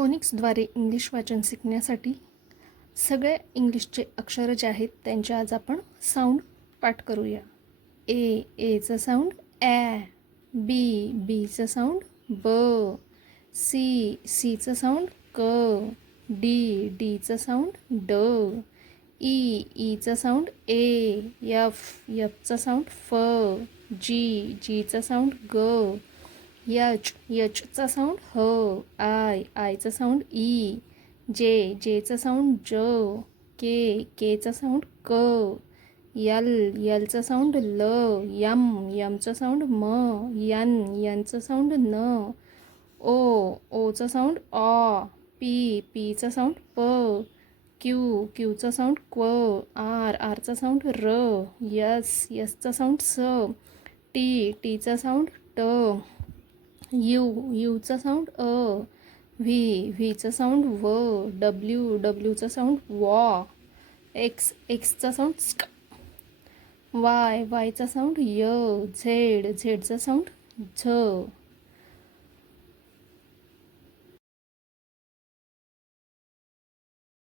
फोनिक्सद्वारे English वाचन शिकण्यासाठी सगळे इंग्लिशचे अक्षर जे आहेत त्यांचे आज आपण साऊंड पाठ करूया. एचं साऊंड ॲ, बीचं साऊंड ब, सीचं साऊंड क, डीचं साऊंड ड, ईचं साऊंड ए, एफचं साऊंड फ, जीचं साऊंड ग, यचचा साऊंड ह, आयचा साऊंड ई, जेचा साऊंड ज, केचा साऊंड क, यलचा साऊंड ल, यमचा साऊंड म, यनचा साऊंड न, ओचा साऊंड ऑ, पीचा साऊंड प, क्यूचा साऊंड क्व, आरचा साऊंड र, यसचा साऊंड स, टीचा साऊंड ट, यूचा साऊंड अ, व्हीचा साऊंड व, डब्ल्यूचा साऊंड वॉ, एक्सचा साऊंड स्क, वायचा साऊंड य, झेडचा साऊंड झ.